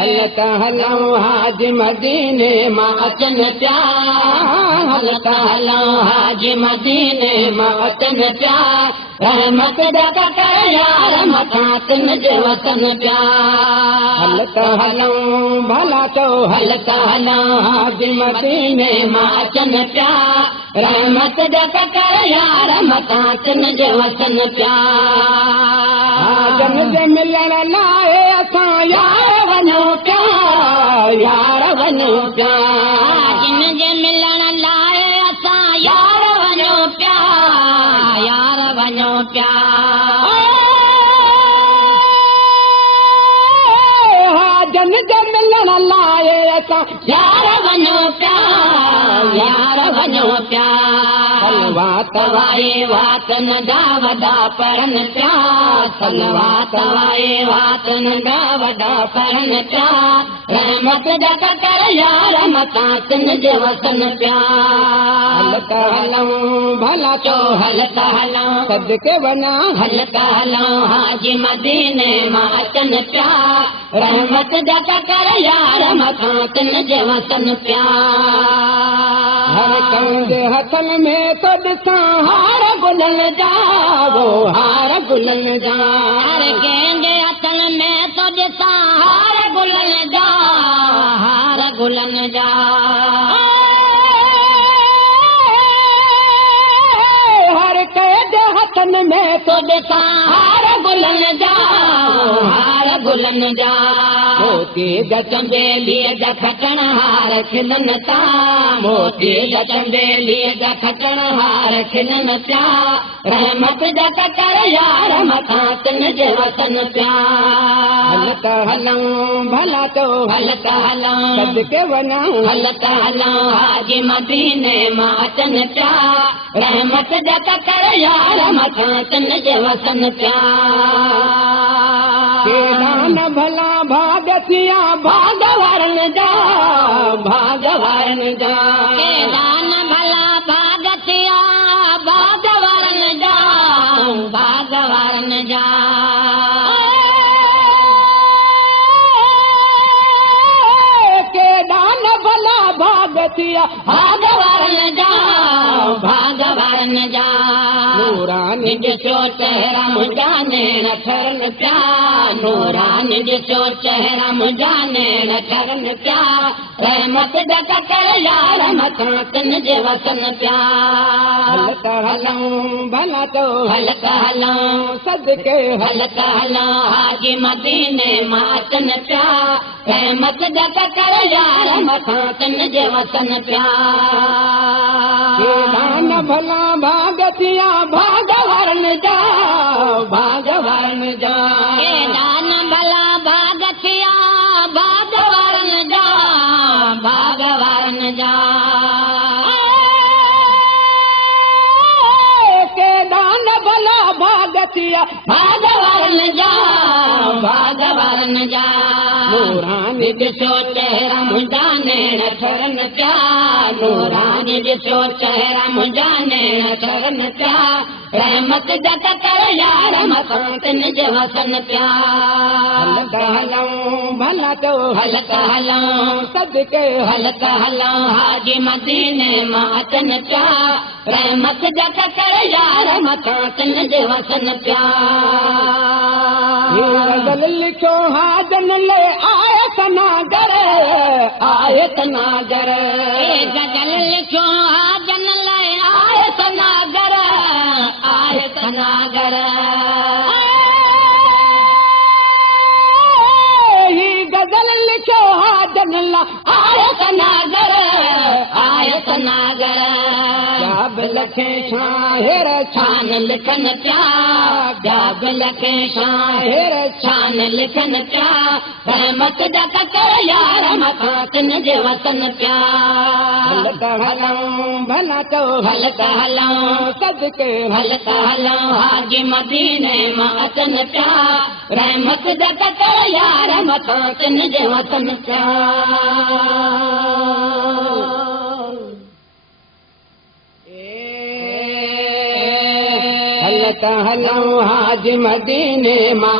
हलता हलऊं हाजी मदीने मां अचनि पिया, हलता हलऊं हाजी मदीने मां अचनि पिया, रहमत जा ककर यार मथां तिन जे वतन पिया। हलता हलऊं भला चओ हलता हलऊं हाजी मदीने मां अचनि पिया, रहमत जा ककर यार मथां तिन जे वतन पिया। जन जे मिलण लाइ असां यार वञूं पिया, यार वञूं पिया, जिन जे मिलण लाइ असां यार वञूं पिया, यार वञूं पिया। जन जे मिलण लाइ असां यार वञूं पिया, यार वञूं पिया। सलवात वाए वातन जा वॾा पढ़नि पिया, सलवात वाए वातन जा वॾा पढ़नि पिया, रहमत जा ककर यार मथां तिन जे वसन पिया। हलता हलऊं भला चओ हलता हलऊं सदके वञा, हलता हलऊं हाजी मदीने मां अचनि पिया, रहमत जा ककर यार मथां तिन जे वसन पिया। हर कंहिंजे हथनि में तो ॾिसां हार गुलनि जा, वो हार गुलनि जा, हर कंहिंजे हथनि में तो ॾिसां हार गुलनि जा, हार गुलनि जा। हर कंहिंजे हथनि में तो ॾिसां हार गुलनि जा, हार गुलनि जा। मोती जा चंबेलीअ जा खटण हार खिलनि था, मोती जा चंबेलीअ जा खटण हार खिलनि पिया, रहमत जा ककर यार मथां तिन जे वसन पिया। हलता हलऊं भला चओ हलता हलऊं सदके वञा, हलता हलऊं हाजी मदीने मां अचनि पिया, रहमत जा ककर यार मथां तिन जे वसन पिया। केॾा भला भाग थिया भाग वारनि जा, भाग वारनि जा, केॾा भला भाग थिया भाग वारनि जा, भाग वारनि जा। केॾा भला भाग थिया भाग वारनि जा, भाग वारनि जा। नूरानी ॾिसो चेहरा मुंहिंजा नेण ठरनि पिया, नूरानी ॾिसो चेहरा मुंहिंजा नेण ठरनि पिया, रहमत जा ककर यार मथां तिन जे वसन पिया। हलता हलऊं भला चओ हलता हलऊं सदके, हलता हलऊं हाजी मदीने मां अचनि पिया, रहमत जा ककर यार मथां तिन जे वसन पिया। केॾा भला भाग थिया भाग वारनि जा, भाग वारनि जा, केॾा भला भाग थिया भाग वारनि जा, भाग वारनि जा। केॾा भला भाग थिया भाग वारनि जा, भाग वारनि जा। नूरानी ॾिसो चेहरा मुंहिंजा नेण ठरनि पिया, नूरानी ॾिसो चेहरा मुंहिंजा नेण ठरनि पिया, रहमत जा ककर यार मथां तिन जे वसन पिया। हलता हलऊं भला चओ हलता हलऊं सदके, हलता हलऊं हाजी मदीने मां अचनि पिया, रहमत जा ककर यार मथां तिन जे वसन पिया। गज़ल लिखो हाजन ले आयत नागर, आयत नागर, गज़ल लिखो हाजन ले आयत नागर, आयत नागर। ही गज़ल लिखो हाजन ला आयत नागर, आयत नागर। क्या लखे शाहिर शान लिखनि पिया, क्या लखे शाहिर शान लिखनि पिया, रहमत जा ककर यार मथां तिन जे वसन पिया। हलता हलऊं भला चओ हलता हलऊं सदके, हलता हलऊं हाजी मदीने मां अचनि पिया, रहमत जा ककर यार मथां तिन जे वसन पिया। हलता हलऊं हाजी मदीने मां